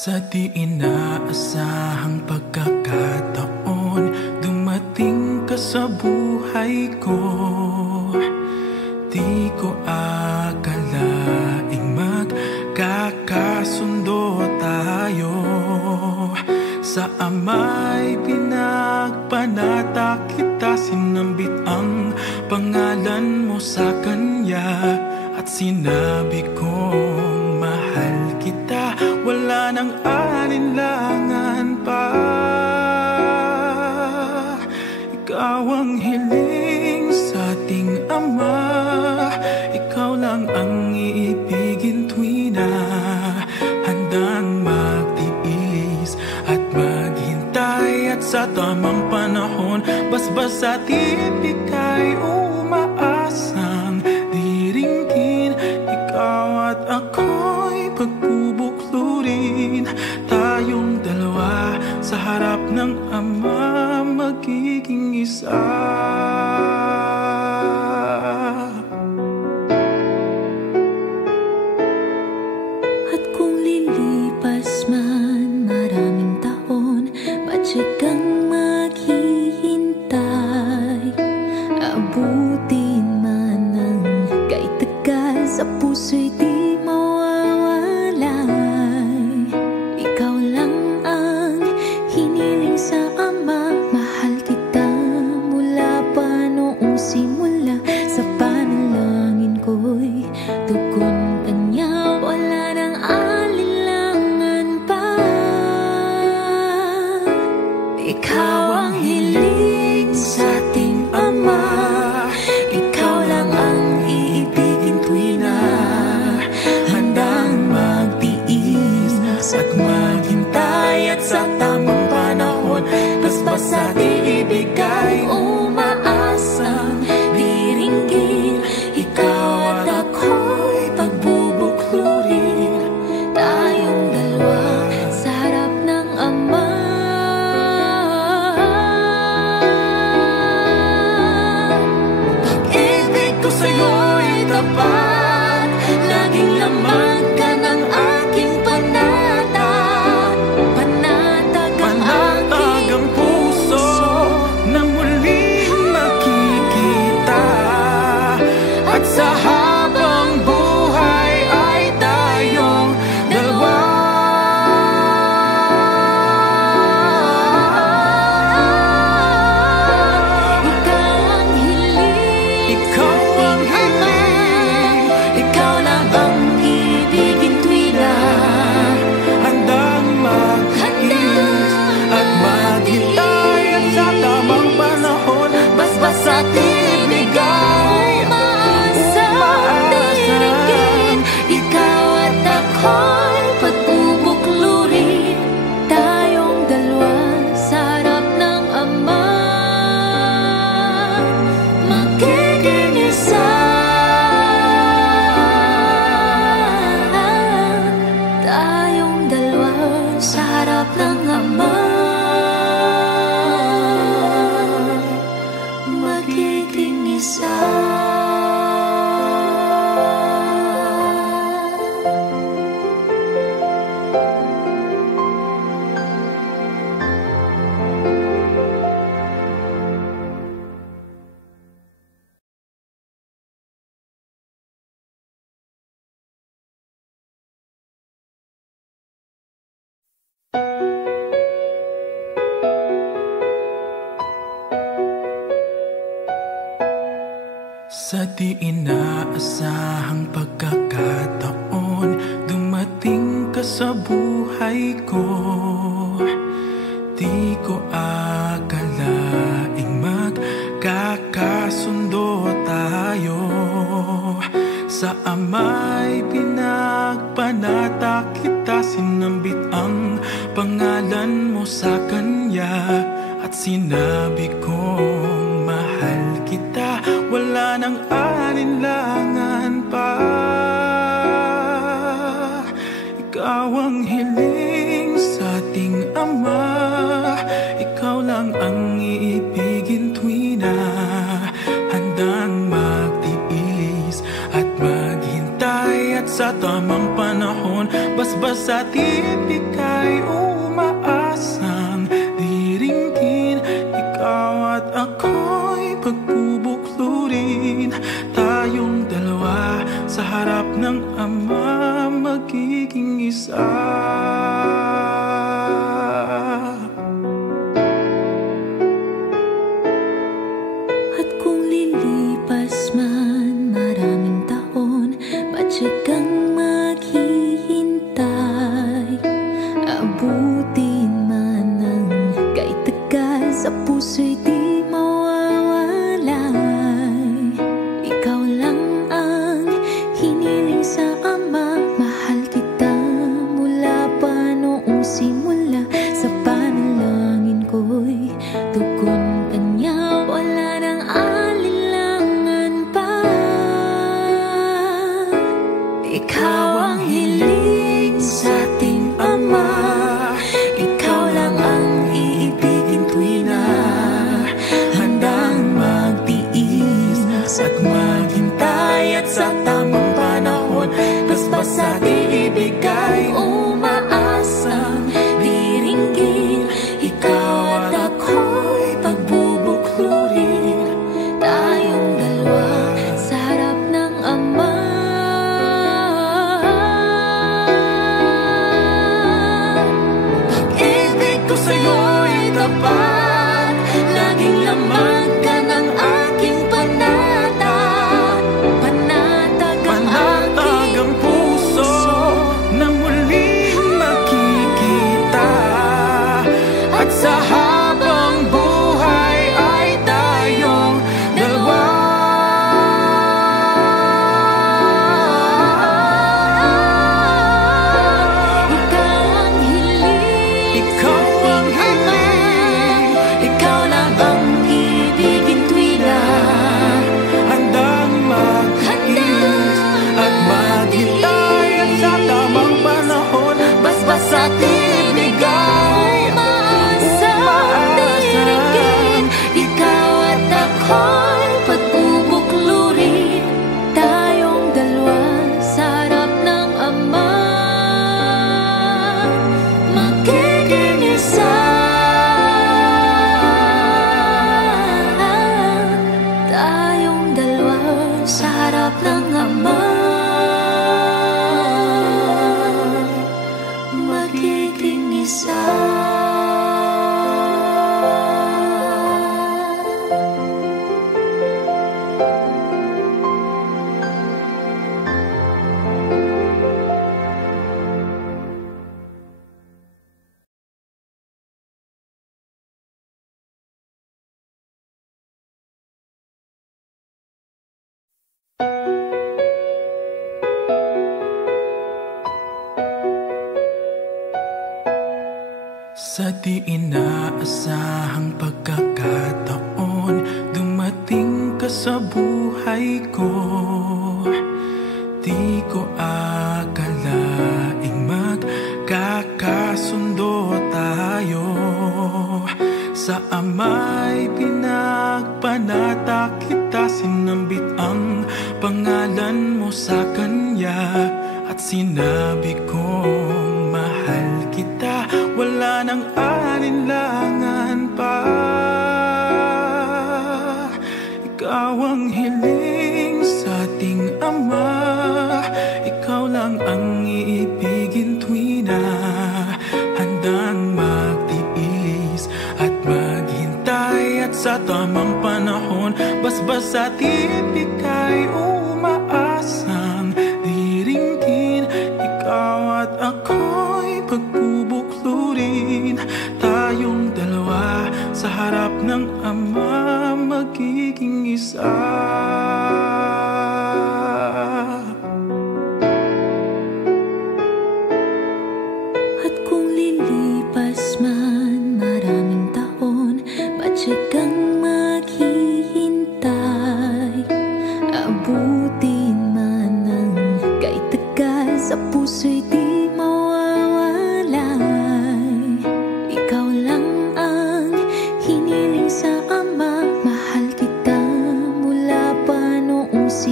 Sa di inaasahang pagkakataon, dumating ka sa buhay ko. Di ko akalaing magkakasundo tayo. Sa ama'y pinagpanata kita, sinambit ang pangalan mo sa kanya. At sinabi kong mahal kita, wala nang alinlangan pa. Ikaw ang hiling sa ating Ama, ikaw lang ang iibigin tuwi na handang magtiis at maghintay. At sa tamang panahon, basbas at ibigay, umaasang diringgin. Ikaw at ako'y pagbubuklurin, tayong dalawa sa harap ng Ama, magiging isa. At kung lilipas man maraming taon, matyagang maghihintay. Abutin man ang kay tagal, sa puso'y di mawawalay. Ikaw lang ang hiniling sa Ama, mahal kita mula pa noong simula. Sa panalangin ko'y tugon kanya, wala nang alinlangan pa. Ikaw ang hiling sa ating Ama, ikaw lang ang iibigin tuwi na handang magtiis at maghintay. At sa tamang panahon, basbas at iibigay, umaasang diringgin. Ikaw at ako'y pagbubuklurin, tayong dalawa sa harap ng Ama. Pag-ibig ko sa'yo'y tapat, laging laman ka ng aking panata. Panatag ang aking puso na muling makikita. At sa habang buhay ay tayong dalawa. Ikaw ang hiling, ikaw ang hiling, ikaw lang ang ibigin tuwi na handang mag-iis at maghintay. At sa tamang panahon, basbas at ibigay, umaasang diringgin. Ikaw at ako'y pagbubuklurin, tayong dalawa sa harap ng Ama, magiging isa. Tayong dalawa sa harap ng Ama, magiging isa. Sa di inaasahang pagkakataon, dumating ka sa buhay ko. Di ko akalaing magkakasundo tayo. Sa ama'y pinagpanata kita, sinambit ang pangalan mo sa kanya. At sinabi kong mahal kita, wala nang alinlangan pa. Ikaw ang hiling sa ating Ama, ikaw lang ang iibigin tuwi na handang magtiis at maghintay. At sa tamang panahon, basbas at ibigay umaasang diringgin. Ikaw at ako'y pagbubuklurin, tayong dalawa sa harap ng Ama magiging isa. At kung lilipas man maraming taon, patsyag kang maghihintay. Abutin man ang kay tagal, sa puso'y di mawawalay. Ikaw lang ang hiniling sa Ama, mahal kita mula pa noong simula. Sa panalangin ko'y tugon ka niya, wala nang alinlangan pa. Ikaw ang hiling sa ating Ama, ikaw lang ang iibigin tuwi na handang magtiis at maghintay. At sa tamang panahon, basbas at iibigay umaasang diringgin. Ikaw at ako'y pagbubuklurin, tayong dalawa sa harap ng Ama. Pag-ibig ko sa'yo'y tapat, laging laman ka ng aking panatag. Panatag ang Panatag ang puso na muling makikita, at sa habang buhay ay tayong dalawa. Ikaw ang hiling, Ikaw ang hiling, ikaw lang ang ibigin tuwi na handang magtiis at maghintay. At sa tamang panahon, basbas at ibigay umaasang diringgin. Ikaw at ako'y pagbubuklurin, tayong dalawa sa harap ng Ama magiging isa. Tayong dalawa sa harap ng Ama magiging isa. Sa di inaasahang pagkakataon, dumating ka sa buhay ko. Di ko akalaing magkakasundo tayo. Sa Ama'y pinagpanata kita, sinambit ang pangalan mo sa Kanya, at sinabi kong mahal kita, wala nang alinlangan pa. Ikaw ang hiling sa ating Ama, ikaw lang ang iibigin tuwi na handang magtiis at maghintay. At sa tamang panahon, basbas at ibigay umaasang diringgin. Ikaw at ako'y pagbubuklurin, tayong dalawa sa harap ng Ama magiging isa. At kung lilipas man maraming taon, patsyag kang maghihintay. Abutin man ang kay tagal, sa puso'y di mawawalay. Ikaw lang ang hiniling sa Ama, mahal kita mula pa noong simula.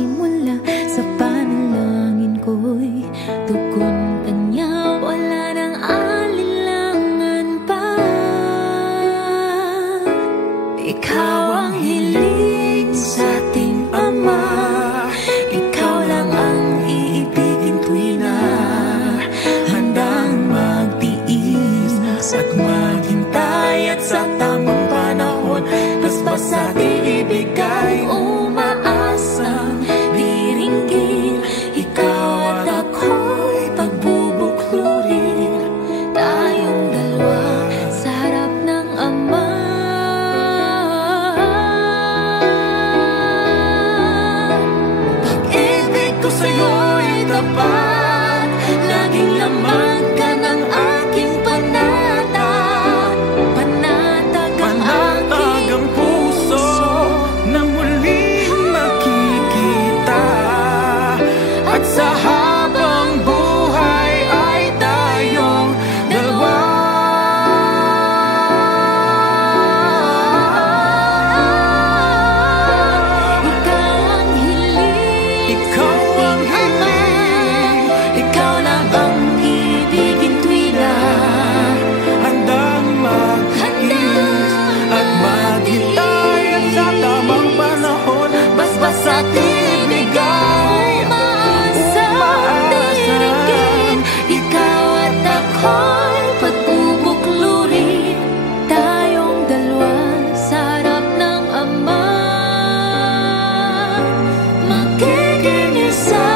Ikaw ang hiling sa ating Ama. Ikaw lang ang iibigin tuwi na handang magtiis at maghintay, at sa tamang panahon basbas ating ibigay, umaasang diringgin. Ikaw at ako'y pagbubuklurin, tayong dalawa sa harap ng Ama. Pag-ibig ko sa'yo'y tapat, laging laman ka ng aking panata. Panatag ang aking puso na muling makikita, at sa habang buhay ay tayong dalawa. Ikaw ang hiling, Ikaw ang hiling, ikaw lang ang ibigin tuwi na handang mag-iis at maghintay, at sa tamang panahon basbas at ibigay, umaasang diringgin. Ikaw at ako'y pagbubuklurin, tayong dalawa sa harap ng Ama. Magiging isa,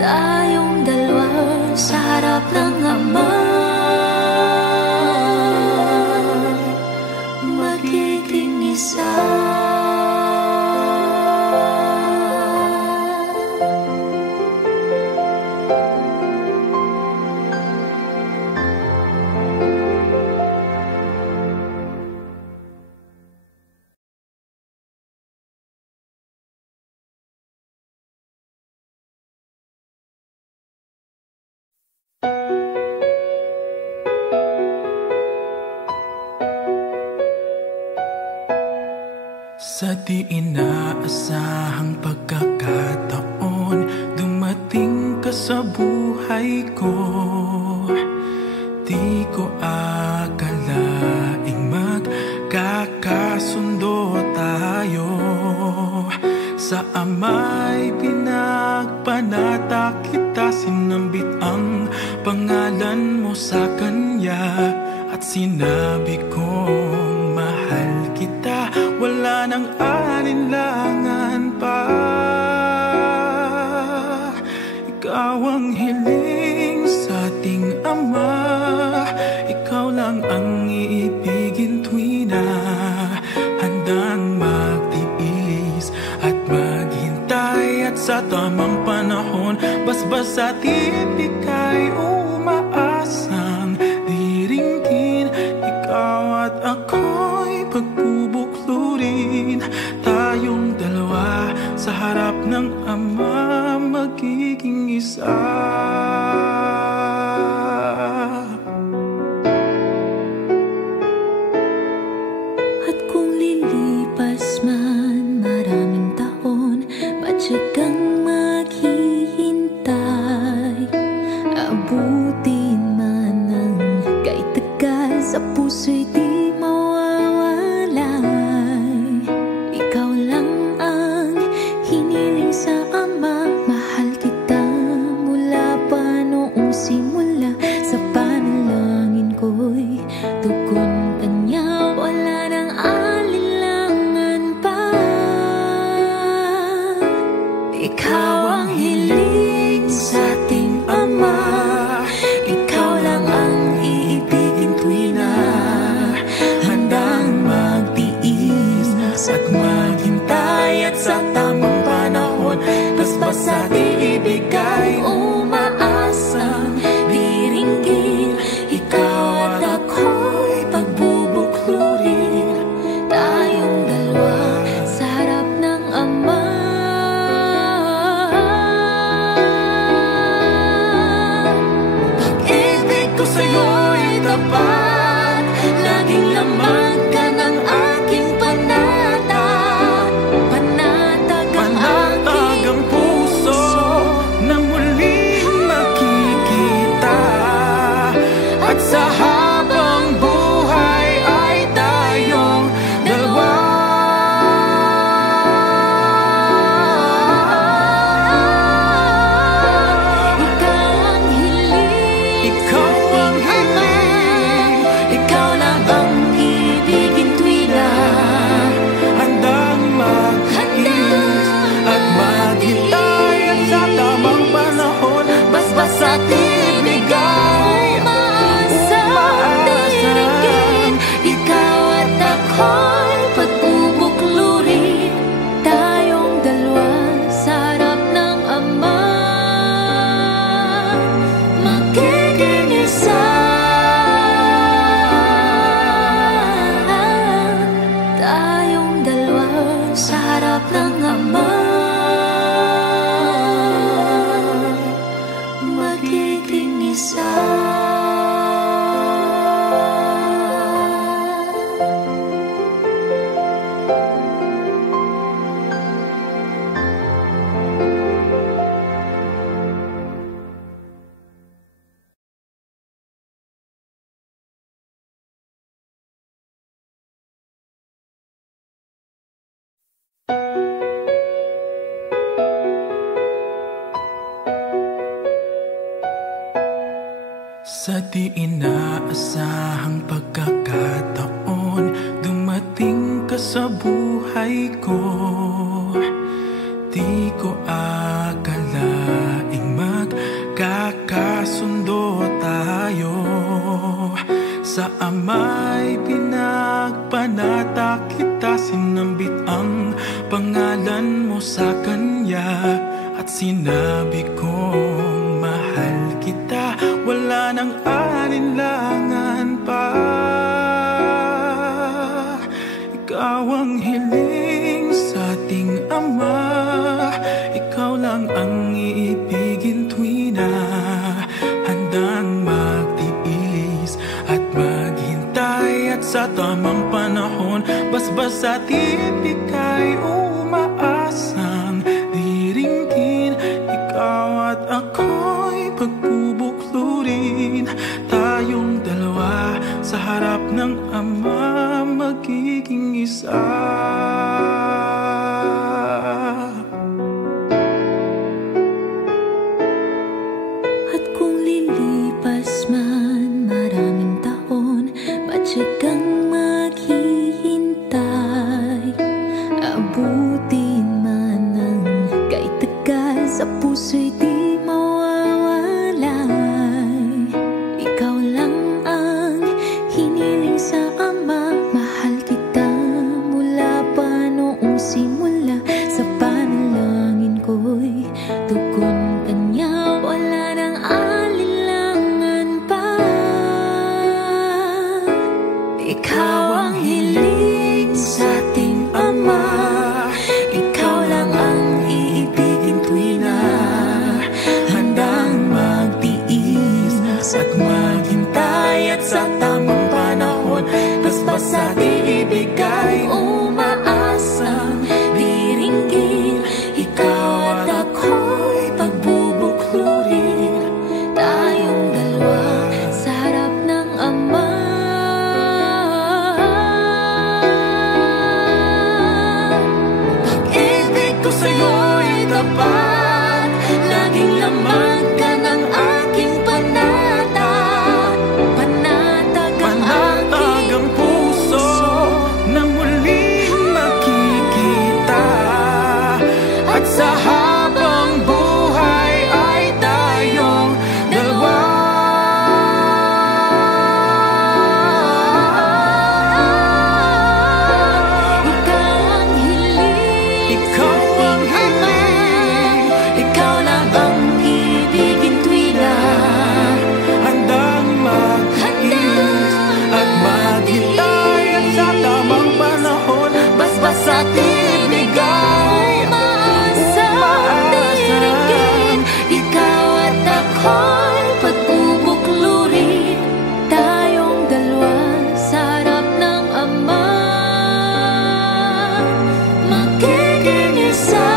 tayong dalawa sa harap ng Ama. Magiging isa. Sa di inaasahang pagkakataon, dumating ka sa buhay ko. Di ko akalaing magkakasundo tayo. Sa Ama'y pinagpanata kita, sinambit ang pangalan mo sa Kanya, at sinabi kong mahal kita, wala nang alinlangan pa. Ikaw ang hiling sa ating Ama, ikaw lang ang iibigin tuwi na handang magtiis at maghintay, at sa tamang panahon basbas at ibigay, umaasang diringgin. Ikaw at ako'y pagbubuklurin, tayong dalawa sa harap ng Ama, magiging isa. At kung lilipas man maraming taon, matyagang maghihintay. Abutin man ang kahit tagal, sa puso'y di mawawalay. Ikaw lang ang hiniling sa Ama, mahal kita mula pa noong simula. Sa panalangin ko'y tugon kanya, wala nang alinlangan pa. Ikaw ang hiling sa ating Ama, ikaw lang ang iibigin tuwi na Sa di inaasahang pagkakataon, dumating ka sa buhay ko. Di ko akalaing magkakasundo tayo. Sa ama'y pinagpanata kita, sinambit ang pangalan mo sa kanya. At sinabi kong mahal kita, wala nang alinlangan pa. Ikaw ang hiling sa ating Ama, ikaw lang ang iibigin tuwi na handang magtiis at maghintay. At sa tamang panahon, basbas at ibigay, umaasang diringgin. Ikaw at ako'y pagbubuklurin, tayong dalawa sa harap ng Ama, magiging isa. At kung lilipas man maraming taon, matyagang maghihintay. Abutin man ng kay tagal, sa puso'y di mawawalay. Ikaw lang ang hiniling sa Ama, mahal kita mula pa noong simula. Sa panalangin ko'y tugon kanya, wala nang alinlangan pa. Ikaw ang hiling sa ating Ama, ikaw lang ang iibigin tuwi na handang magtiis at maghintay. At sa tamang panahon, basbas at ibigay, umaasang diringgin. Ikaw at ako'y pagbubuklurin, tayong dalawa sa harap ng Ama. Pag-ibig ko sa'yo'y tapat, laging laman ka ng aking panatag. Panatag ang Panatag ang puso na muling makikita. At sa habang buhay ay tayong dalawa. Ikaw ang hiling, Ikaw ang hiling, ikaw lang ang ibigin tuwi na handang mag-iis at maghintay. At sa tamang panahon, basbas at ibigay, umaasang diringgin. Ikaw at ako'y pagbubuklurin, tayong dalawa sa harap ng Ama, magiging isa.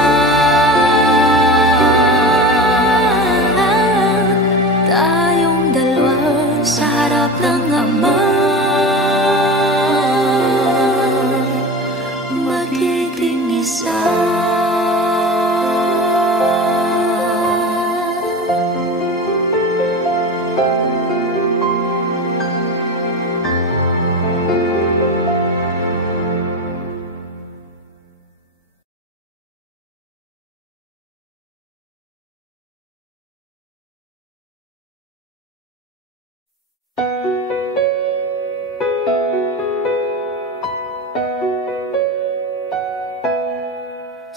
Tayong dalawa sa harap ng Ama, magiging isa.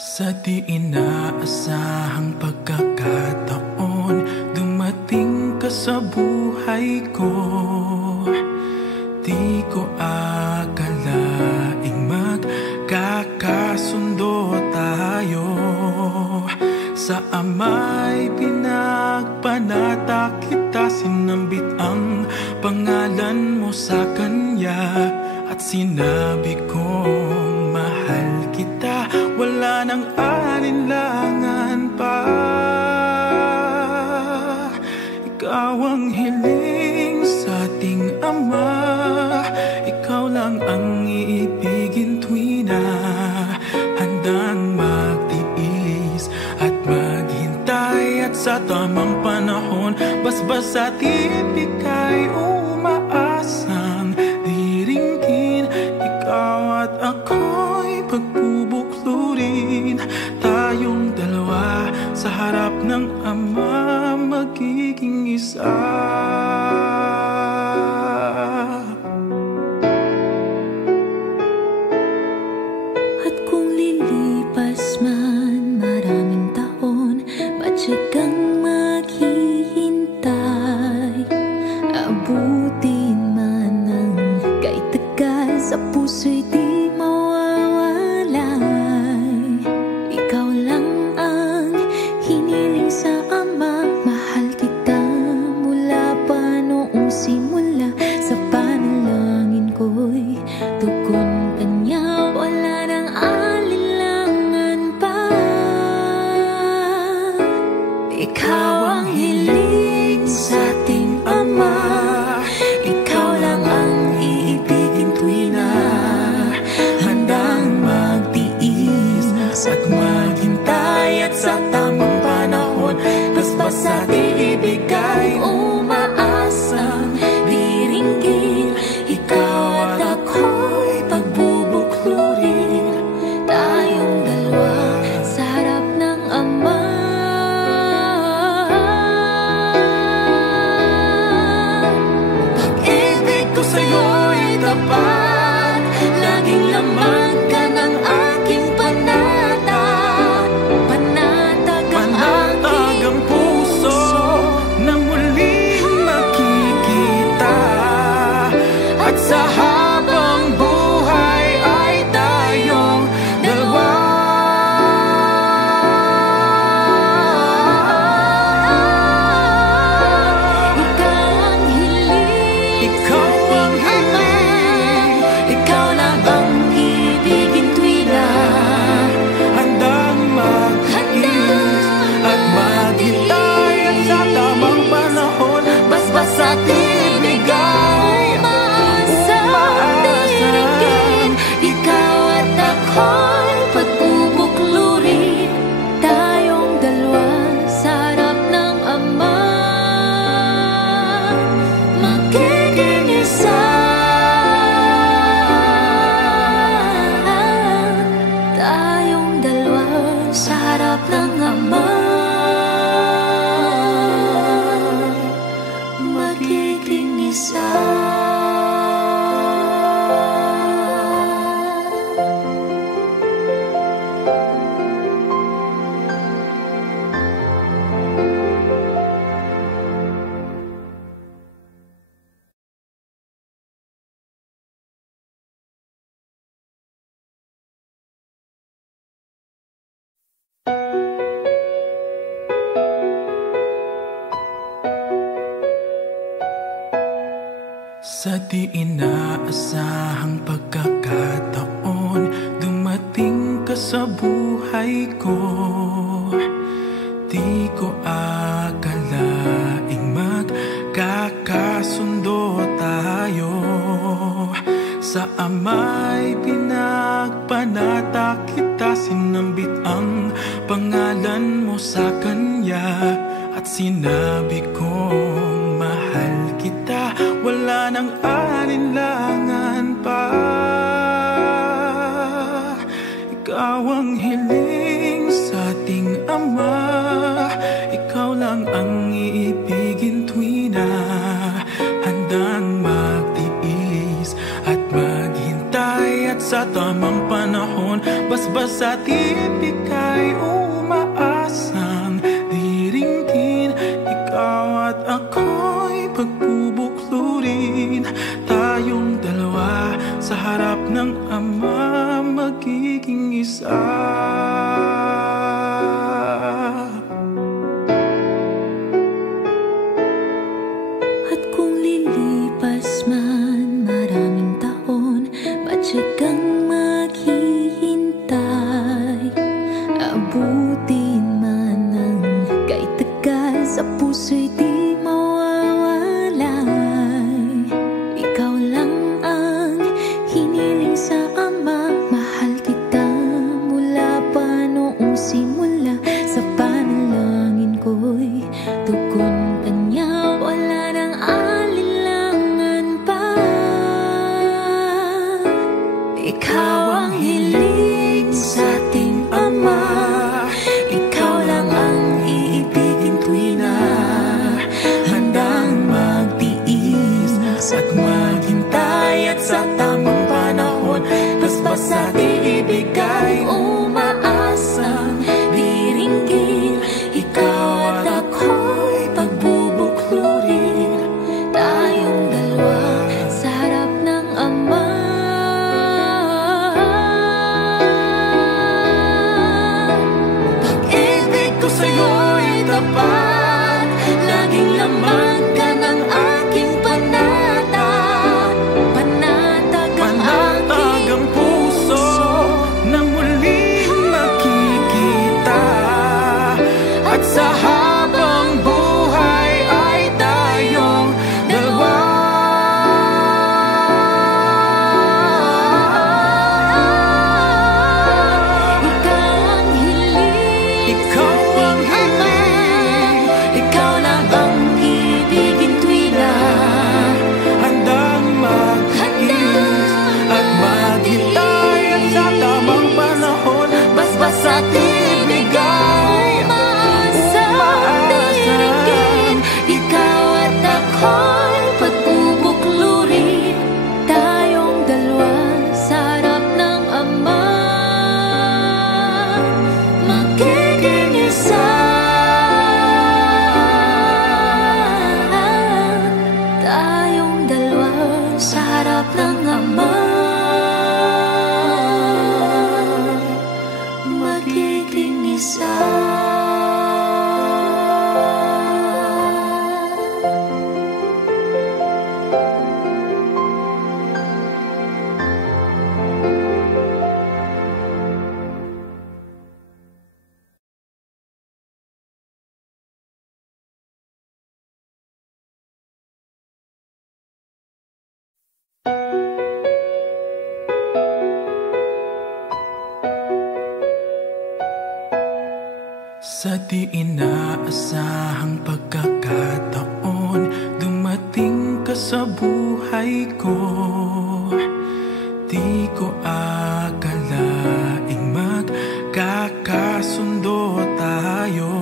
Sa di inaasahang pagkakataon, dumating ka sa buhay ko. Di ko akalaing magkakasundo tayo. Sa ama'y pinagpanata kita, sinambit ang pangalan mo sa kanya. At sinabi kong mahal kita, wala nang alinlangan pa. Ikaw ang hiling sa ating Ama, ikaw lang ang iibigin tuwi na handang basta't ibigay umaasang diringgin. Ikaw at ako'y pagbubuklurin, tayong dalawa sa harap ng Ama magiging isa. At kung lilipas man maraming taon, matyagang maghihintay. Abutin man ng kahit tagal, sa puso'y di mawawalay. Ikaw lang ang hiniling sa Ama, mahal kita mula pa noong simula. Sa panalangin ko'y tugon kanya, wala nang alinlangan pa. Ikaw ang hiling sa ating Ama, ikaw lang ang iibigin tuwing na handang magtiis at maghintay. At sa tamang panahon, basbas at ibigay umaasang diringgin. Ikaw at ako'y pagbubuklurin, tayong dalawa sa harap ng Ama. Pag-ibig ko sa'yo'y tapat, laging laman ka ng aking panata. Panatag ang Panatag ang puso na muling makikita. At sa habang buhay ay tayong dalawa. Ikaw ang hiling, Ikaw ang hiling, ikaw lang ang ibigin tuwing na handang magtiis at maghintay. At sa tamang panahon, basbas at ibigay umaasang diringgin. Ikaw at ako'y pagbubuklurin, tayong dalawa sa harap ng Ama magiging isa. Tayong dalawa sa harap ng Ama magiging isa. Sa di inaasahang pagkakataon, dumating ka sa buhay ko. Di ko akalaing magkakasundo tayo. Sa Ama'y pinagpanata kita, sinambit ang pangalan mo sa Kanya. At sinabi kong mahal kita, wala nang alinlangan pa. Ikaw ang hiling sa ating Ama, ikaw lang ang iibigin tuwing na handang magtiis at maghintay. At sa tamang panahon, basbas at ibigay umaasang diringgin. Ikaw at ako'y pagbubuklurin, tayong dalawa sa harap ng Ama magiging isa. At kung lilipas man maraming taon, matyagang maghihintay. Abutin man ng kahit tagal, sa puso'y di mawawalay. Ikaw lang ang hiniling sa Ama, mahal kita mula pa noong Ikaw ang hiling sa ating Ama, ikaw lang ang iibigin tuwi na handang magtiis at maghintay, at sa tamang panahon basbas ating ibigay, umaasang diringgin. Ikaw at ako'y pagbubuklurin, tayong dalawa sa harap ng Ama. Pag-ibig ko sa'yo'y tapat, laging laman ka ng aking panatag. Panatag ang puso na muling makikita, at sa habang buhay ay tayong dalawa. Ikaw ang hiling, ikaw ang hiling, ikaw lang ang ibigin tuwi na Handang mag-iis at maghintay, at sa tamang panahon basbas at ibigay, umaasang diringgin. Ikaw at ako'y pagbubuklurin, tayong dalawa sa harap ng Ama, magiging isa. Tayong dalawa sa harap ng Ama, magiging isa. Sa di inaasahang pagkakataon, dumating ka sa buhay ko. Di ko akalaing magkakasundo tayo.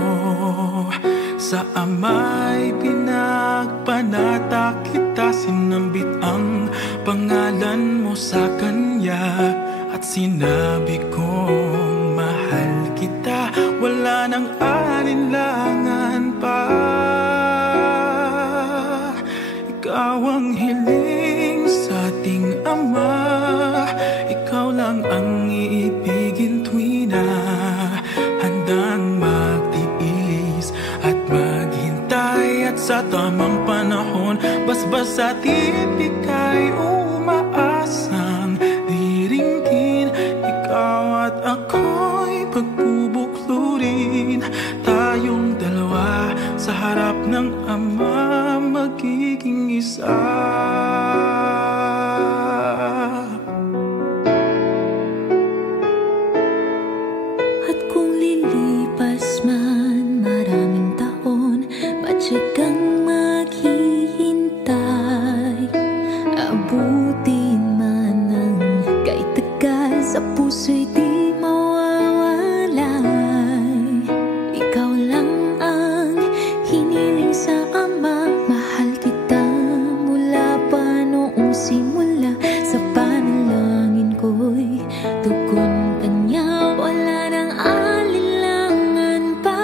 Sa Ama'y pinagpanata kita, sinambit ang pangalan mo sa Kanya, at sinabi kong mahal kita, wala nang alinlangan pa. Ikaw ang hiling sa ating Ama, ikaw lang ang iibigin tuwi na handang magtiis at maghintay, at sa tamang panahon basbas at ibigay, umaasang diringgin. Ikaw at ako'y pagbubuklurin, tayong dalawa sa harap ng Ama, magiging isa. At kung lilipas man maraming taon, matyagang maghihintay, abutin man ang kay tagal, sa puso'y di mawawalay. Ikaw lang ang hiniling sa Ama, mahal kita mula pa noong simula. Sa panalangin ko'y tugon kanya, wala nang alinlangan pa.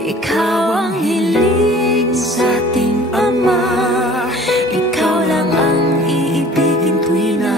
Ikaw ang hiling sa ating Ama, ikaw lang ang iibigin tuwi na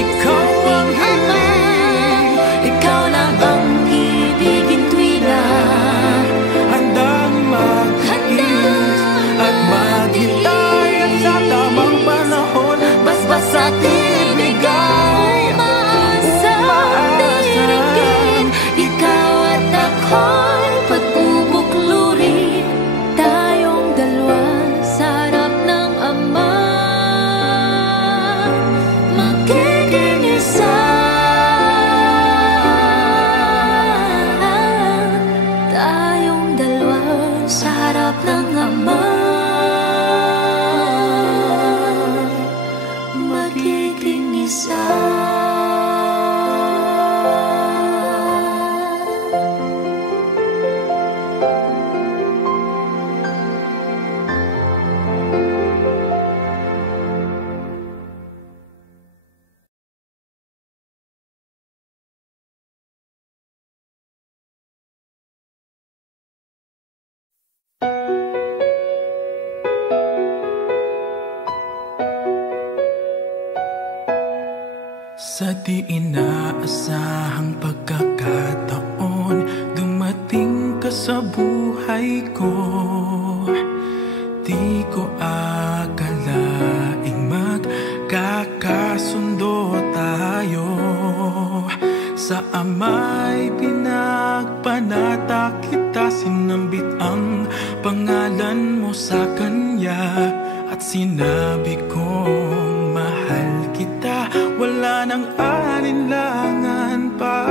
ikaw ang hiling, ikaw lang ang ibigin tuwing na handang mag-iis at maghintay at sa tamang panahon basbas at ibigay umaasang ikaw at ako'y pagbubuklurin, tayong dalawa sa harap ng Ama, magiging isa. Tayong dalawa sa harap ng Ama, magiging isa. Sa di inaasahang pagkakataon, dumating ka sa buhay ko. Di ko akalaing magkakasundo tayo. Sa Ama'y pinagpanata kita, sinambit ang pangalan mo sa Kanya, at sinabi kong mahal kita, wala nang alinlangan pa.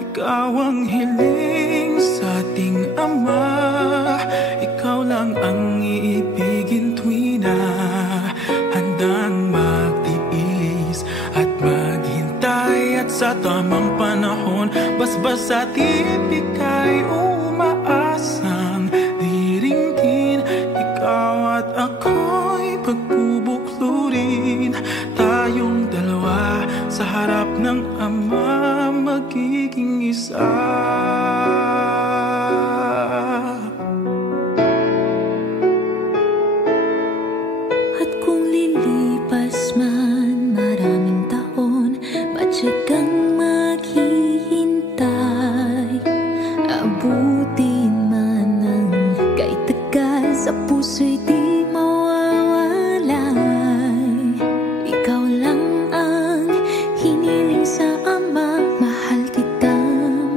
Ikaw ang hiling sa ating Ama, ikaw lang ang iibigin tuwing na handang magtiis at maghintay, at sa tamang panahon basbas at ibigay umaasang diringgin, ikaw at ako'y pagbubuklurin, tayong dalawa sa harap ng Ama, magiging isa. At kung lilipas man maraming taon, patyagang maghihintay, abutin man ang kahit tagal, sa puso'y di mawawalay. Ikaw lang ang hiniling sa Ama, mahal kita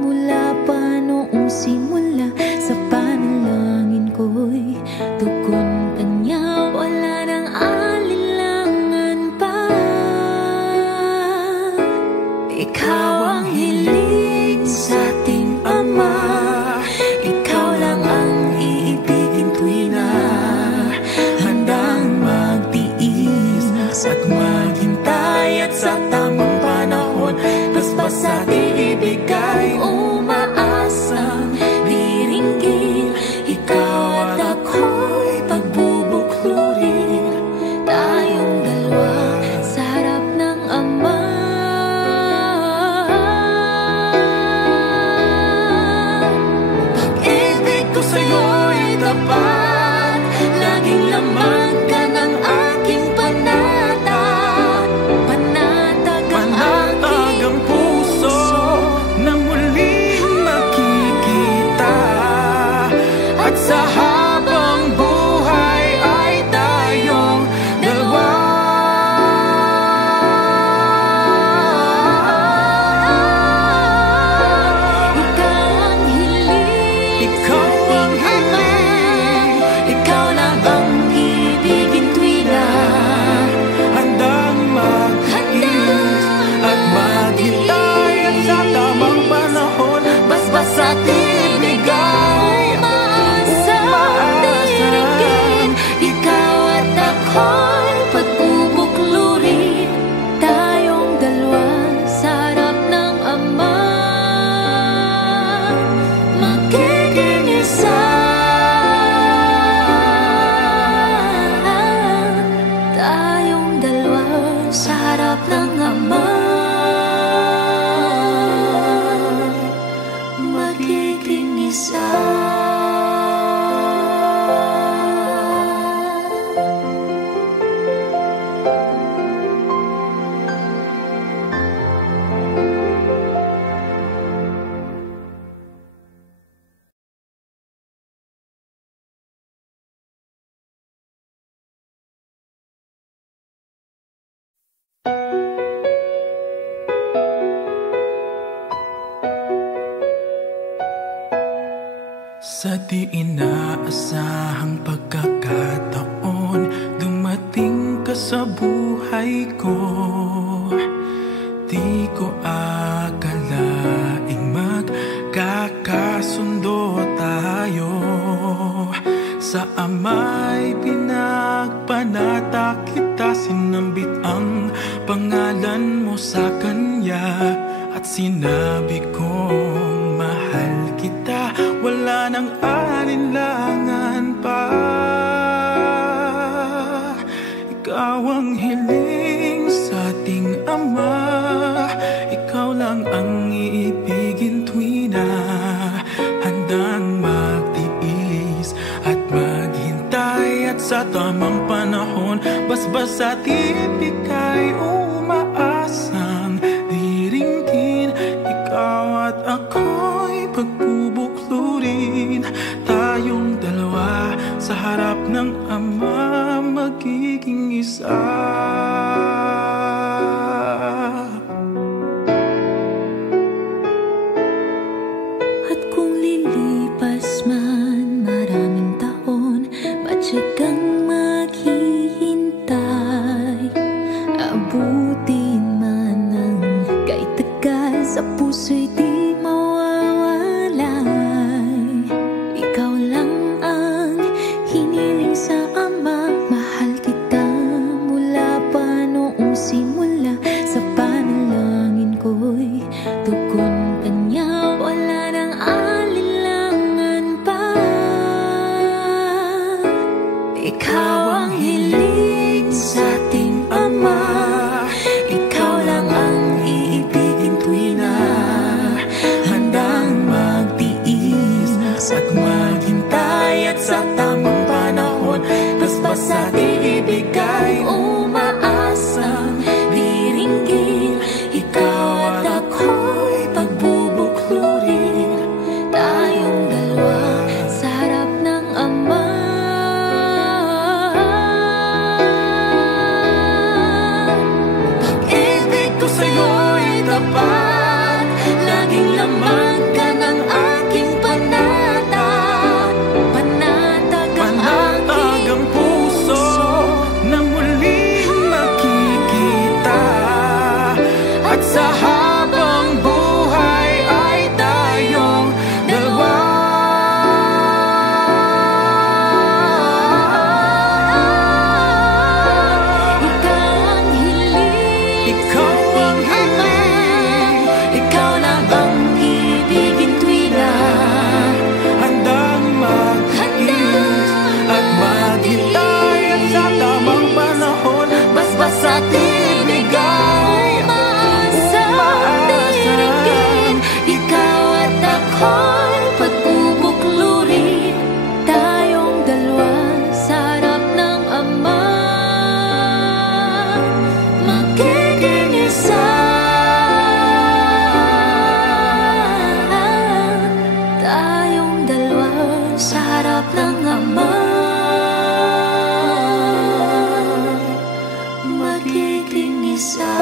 mula pa noong simula. Sa panalangin ko'y tugon Kanya, wala nang alinlangan pa. Ikaw ang hiling sa ating Ama, ikaw lang ang iibigin tuwing na handang magtiis at maghintay, at sa tamang panahon basbas at ibigay umaasang diringgin, ikaw at ako'y pagbubuklurin, tayong dalawa sa harap ng Ama, Pag-ibig ko sa'yo'y tapat, laging laman ka ng aking panata, panatag ang puso na muling makikita, at sa habang buhay ay tayong dalawa. ikaw ang hiling, Ikaw ang hiling, ikaw lang ang ibigin tuwing na handang mag-iis at maghintay, at sa tamang panahon basbas at ibigay umaasang ikaw at ako'y pagbubuklurin, tayong dalawa sa harap ng Ama, magiging isa. Tayong dalawa sa harap ng Ama, magiging isa. Sa di inaasahang pagkakataon, dumating ka sa buhay ko. Di ko akalaing magkakasundo tayo. Sa ama'y pinagpanata kita, sinambit ang pangalan mo sa kanya. At sinabi kong mahal kita, wala nang alinlangan pa. Ikaw ang hiling sa ating Ama, ikaw lang ang iibigin tuwi na handang magtiis at maghintay. At sa tamang panahon, basbas at ibigay, umaasang diringgin. Ikaw at ako'y pagbubuklurin, tayong dalawa sa harap ng Ama, magiging isa. At kung lilipas man maraming taon, matyagang maghihintay. Abutin man ang kay tagal, sa puso'y di mawawalay. Ikaw lang ang hiniling sa Ama, mahal kita mula pa noong simula. Sa panalangin ko'y tugon kanya, wala nang alinlangan pa. Ikaw ang hiling sa ating Ama, ikaw lang ang iibigin tuwi na handang magtiis at maghintay. At sa tamang panahon, basbas at ibigay, umaasang diringgin. Ikaw at ako'y pagbubuklurin, tayong dalawa sa harap ng Ama. Pag-ibig ko sa'yo'y tapat, laging laman ka ng aking panata. Panatag ang aking puso na muling makikita. At sa habang buhay ay tayong dalawa. Ikaw ang hiling, ikaw ang hiling, ikaw lang ang ibigin tuwi na handang mag-iis at maghintay. At sa tamang panahon, basbas at ibigay, umaasang ikaw at ako'y pagbubuklurin, tayong dalawa sa harap ng Ama, magiging isa. Tayong dalawa sa harap ng Ama, magiging isa.